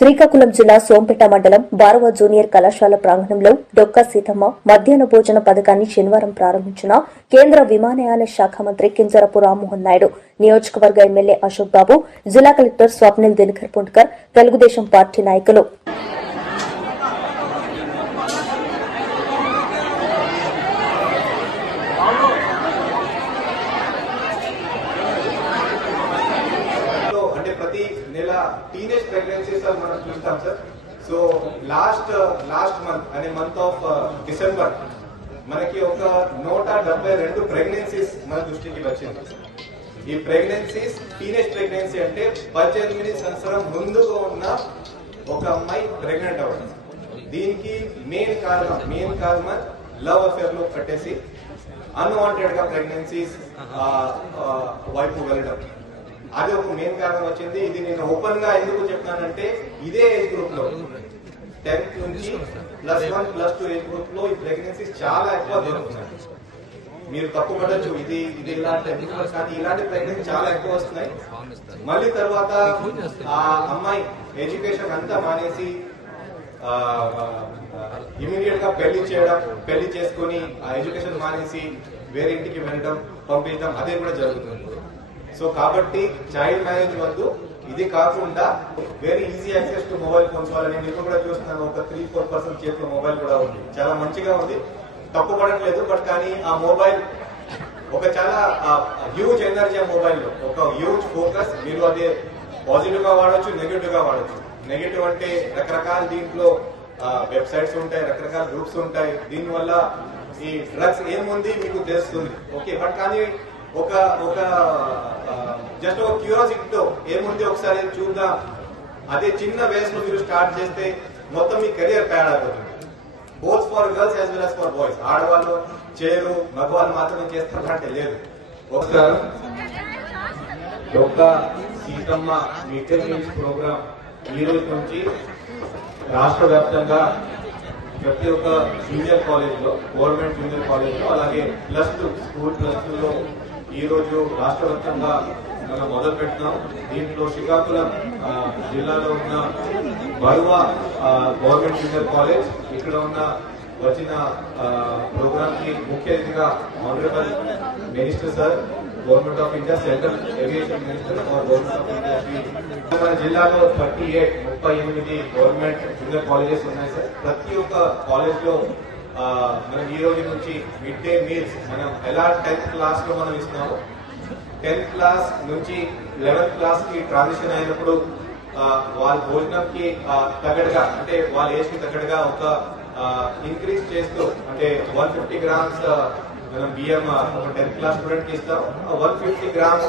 శ్రీకాకుళం జిల్లా సోంపేట మండలం బారవ జూనియర్ కళాశాల ప్రాంగణంలో డొక్కా సీతమ్మ మధ్యాహ్న భోజన పథకాన్ని శనివారం ప్రారంభించిన కేంద్ర విమానయాన శాఖ మంత్రి కింజరపు రామ్మోహన్ నాయుడు నియోజకవర్గ ఎమ్మెల్యే అశోక్ బాబు జిల్లా కలెక్టర్ స్వప్నిల్ దినకర్ పుంట్కర్ తెలుగుదేశం పార్టీ నాయకులు లో అంటే ఇలా నెల టీనేజ్ ప్రెగ్నెన్సీస్ మనం చూస్తాం sir so last last month అనే మంత్ ఆఫ్ డిసెంబర్ మనకి ఒక నూట డెబ్బై రెండు ప్రెగ్నెన్సీస్ మన దృష్టికి వచ్చింది. ఈ ప్రెగ్నెన్సీస్ టీనేజ్ ప్రెగ్నెన్సీ అంటే పద్దెనిమిది సంవత్సరం ముందుగా ఉన్న ఒక అమ్మాయి ప్రెగ్నెంట్ అవ్వడం. దీనికి మెయిన్ కారణం మెయిన్ కారణం లవ్ అఫేర్లో కట్టేసి అన్వాంటెడ్గా ప్రెగ్నెన్సీస్ వైపు వెళ్ళడం. అది ఒక మెయిన్ కారణం వచ్చింది. ఇది నేను ఓపెన్గా ఎందుకు చెప్తానంటే ఇదే ఏజ్ గ్రూప్లో. టెన్త్ నుంచి plus one plus two age గ్రూప్లో ఈ ప్రెగ్నెన్సీస్ చాలా ఎక్కువ దొరుకుతున్నాయి మీరు తప్పు పడచ్చు. ఇది ఇది ఇలాంటి కానీ ఇలాంటి ప్రెగ్నెన్సీ చాలా ఎక్కువ వస్తున్నాయి. మళ్ళీ తర్వాత ఆ అమ్మాయి ఎడ్యుకేషన్ అంతా మానేసి ఇమీడియట్గా పెళ్ళి చేయడం పెళ్ళి చేసుకొని ఆ ఎడ్యుకేషన్ మానేసి వేరే ఇంటికి వెళ్ళడం పంపించడం అదే కూడా జరుగుతుంది. సో కాబట్టి చైల్డ్ మ్యారేజ్ వద్దు. ఇది కాకుండా very easy access to mobile phones వల్ల నేను ఇప్పుడు కూడా చూస్తున్నాను ఒక త్రీ ఫోర్ పర్సెంట్ చేతిలో మొబైల్ కూడా ఉంది. చాలా మంచిగా ఉంది. తప్పు పడట్లేదు బట్ కానీ ఆ మొబైల్ ఒక చాలా హ్యూజ్ ఎనర్జీ ఆ మొబైల్లో ఒక హ్యూజ్ ఫోకస్ మీరు అదే పాజిటివ్గా వాడచ్చు నెగిటివ్గా వాడచ్చు. నెగిటివ్ అంటే రకరకాల దీంట్లో వెబ్సైట్స్ ఉంటాయి రకరకాల గ్రూప్స్ ఉంటాయి. దీనివల్ల ఈ డ్రగ్స్ ఏముంది? మీకు తెలుస్తుంది. ఓకే బట్ కానీ ఒక ఒక జస్ట్ ఒక క్యూరియాసిటీతో ఏముంది ఒకసారి చూద్దాం. అదే చిన్న వయసులో మీరు స్టార్ట్ చేస్తే మొత్తం మీ కెరియర్ ప్యాడ్ అయిపోతుంది. Both for girls as well as for boys ఆడవాళ్ళు చేయరు మగవాళ్ళు మాత్రమే చేస్తారంటే లేదు. ఒకసారి సీతమ్మ మిడ్ డే ప్రోగ్రామ్ ఈ రోజు నుంచి రాష్ట్ర వ్యాప్తంగా ప్రతి ఒక్క జూనియర్ కాలేజ్లో గవర్నమెంట్ జూనియర్ కాలేజ్లో అలాగే plus two school plus two ఈరోజు ఈ రోజు రాష్ట్ర వ్యాప్తంగా మనం మొదలు పెట్టినాం దీంట్లో శ్రీకాకుళం జిల్లాలో ఉన్న బరువ గవర్నమెంట్ జూనియర్ కాలేజ్ ఇక్కడ ఉన్న వచ్చిన ప్రోగ్రామ్కి ముఖ్య అతిథిగా honourable minister sir government of India central aviation minister government of India మన జిల్లాలో థర్టీ ఎయిట్ ముప్పై ఎనిమిది గవర్నమెంట్ జూనియర్ కాలేజెస్ ఉన్నాయి సార్. ప్రతి ఒక్క కాలేజ్లో మనం ఈ రోజు నుంచి మిడ్ డే మీల్స్ మనం ఎలా టెన్త్ క్లాస్లో మనం ఇస్తున్నాము టెన్త్ క్లాస్ నుంచి లెవెన్త్ క్లాస్కి ట్రాన్సిషన్ అయినప్పుడు వాళ్ళ భోజనంకి తగ్గట్టుగా అంటే వాళ్ళ ఏజ్కి తగ్గట్టుగా ఒక ఇంక్రీజ్ చేస్తూ అంటే వన్ ఫిఫ్టీ గ్రామ్స్ మనం బియ్యం ఒక టెన్త్ క్లాస్ స్టూడెంట్కి ఇస్తాం. One fifty grams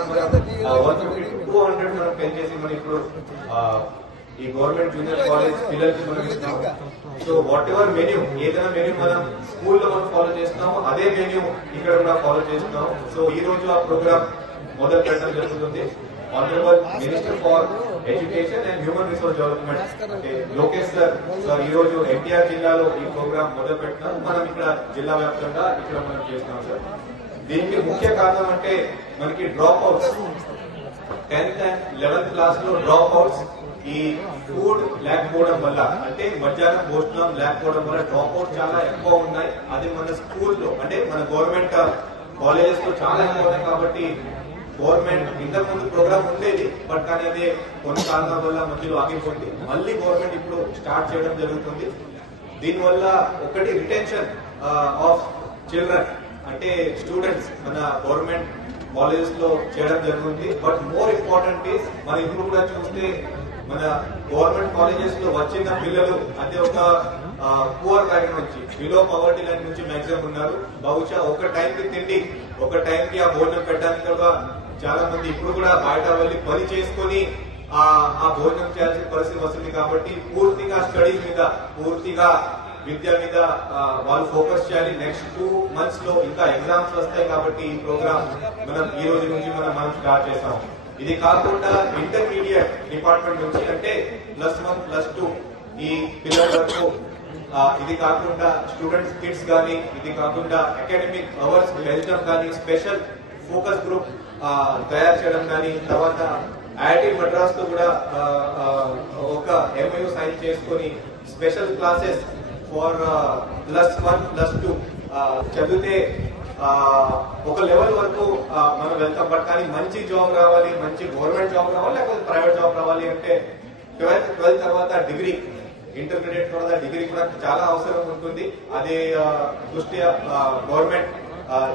one fifty two hundred మనం పెంచేసి మనం ఇప్పుడు ఈ గవర్నమెంట్ జూనియర్ కాలేజ్ పిల్లలకి మనం ఇస్తాం సో వాట్ ఎవర్ మెన్యూ ఏదైనా మెన్యూ మనం స్కూల్లో మనం ఫాలో చేస్తాము అదే మెన్యూ ఇక్కడ కూడా ఫాలో చేస్తున్నాం సో ఈ రోజు ఆ ప్రోగ్రామ్ మొదలు పెట్టడం జరుగుతుంది. Honourable minister for education and human resource development అంటే లోకేష్ సార్. సార్ ఈ రోజు ఎన్టీఆర్ జిల్లాలో ఈ ప్రోగ్రామ్ మొదలు పెట్టినాం మనం ఇక్కడ జిల్లా వ్యాప్తంగా ఇక్కడ మనం చేస్తున్నాం సార్. దీనికి ముఖ్య కారణం అంటే మనకి drop outs tenth and eleventh క్లాస్లో డ్రాప్ అవుట్స్ ఈ ఫుడ్ లేకపోవడం వల్ల అంటే మధ్యాహ్నం భోజనం లేకపోవడం వల్ల డ్రాప్ అవుట్ చాలా ఎక్కువ ఉన్నాయి. అది మన స్కూల్లో అంటే మన గవర్నమెంట్ కాలేజెస్లో చాలా ఎక్కువ ఉన్నాయి కాబట్టి గవర్నమెంట్ ఇంతకు ముందు ప్రోగ్రామ్ ఉండేది బట్ కానీ అదే కొన్ని కారణాల వల్ల మధ్యలో ఆగిపోయింది. మళ్ళీ గవర్నమెంట్ ఇప్పుడు స్టార్ట్ చేయడం జరుగుతుంది. దీనివల్ల ఒకటి రిటెన్షన్ ఆఫ్ చిల్డ్రన్ అంటే స్టూడెంట్స్ మన గవర్నమెంట్ కాలేజెస్లో చేయడం జరుగుతుంది. బట్ మోర్ ఇంపార్టెంట్ ఈస్ మన ఇప్పుడు కూడా చూస్తే మన గవర్నమెంట్ కాలేజెస్లో వచ్చిన పిల్లలు అదే ఒక పువర్ లైన్ నుంచి బిలో పవర్టీ లైన్ నుంచి మాక్సిమం ఉన్నారు. బహుశా ఒక టైం కి తిండి ఒక టైం కి ఆ భోజనం పెట్టడానికి కూడా చాలా మంది ఇప్పుడు కూడా బయట వెళ్ళి పని చేసుకొని ఆ ఆ భోజనం చేయాల్సిన పరిస్థితి వస్తుంది కాబట్టి పూర్తిగా స్టడీస్ మీద పూర్తిగా విద్య మీద వాళ్ళు ఫోకస్ చేయాలి. నెక్స్ట్ టూ మంత్స్లో ఇంకా ఎగ్జామ్స్ వస్తాయి కాబట్టి ఈ ప్రోగ్రామ్ మనం ఈ రోజు నుంచి మనం మనం స్టార్ట్ చేసాం ఇది కాకుండా ఇంటర్మీడియట్ డిపార్ట్మెంట్ నుంచి అంటే ప్లస్ వన్ ప్లస్ టూ ఈ పిల్లల వరకు. ఇది కాకుండా స్టూడెంట్స్ కిడ్స్ కానీ ఇది కాకుండా అకాడమిక్ అవర్స్ పెంచడం కానీ స్పెషల్ ఫోకస్ గ్రూప్ తయారు చేయడం కానీ తర్వాత ఐఐటి మద్రాస్తో కూడా ఒక ఎంఓయూ సైన్ చేసుకొని special classes for plus one plus two చదివితే ఒక లెవెల్ వరకు మనం వెళ్తాం. బట్ కానీ మంచి జాబ్ రావాలి మంచి గవర్నమెంట్ జాబ్ రావాలి లేకపోతే ప్రైవేట్ జాబ్ రావాలి అంటే ట్వెల్త్ ట్వెల్త్ తర్వాత డిగ్రీ ఇంటర్మీడియట్ కూడా డిగ్రీ కూడా చాలా అవసరం ఉంటుంది. అదే దృష్ట్యా గవర్నమెంట్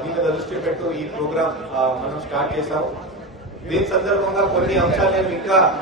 దీని మీద దృష్టి పెట్టు. ఈ ప్రోగ్రామ్ మనం స్టార్ట్ చేసాము దీని సందర్భంగా కొన్ని అంశాలు ఇంకా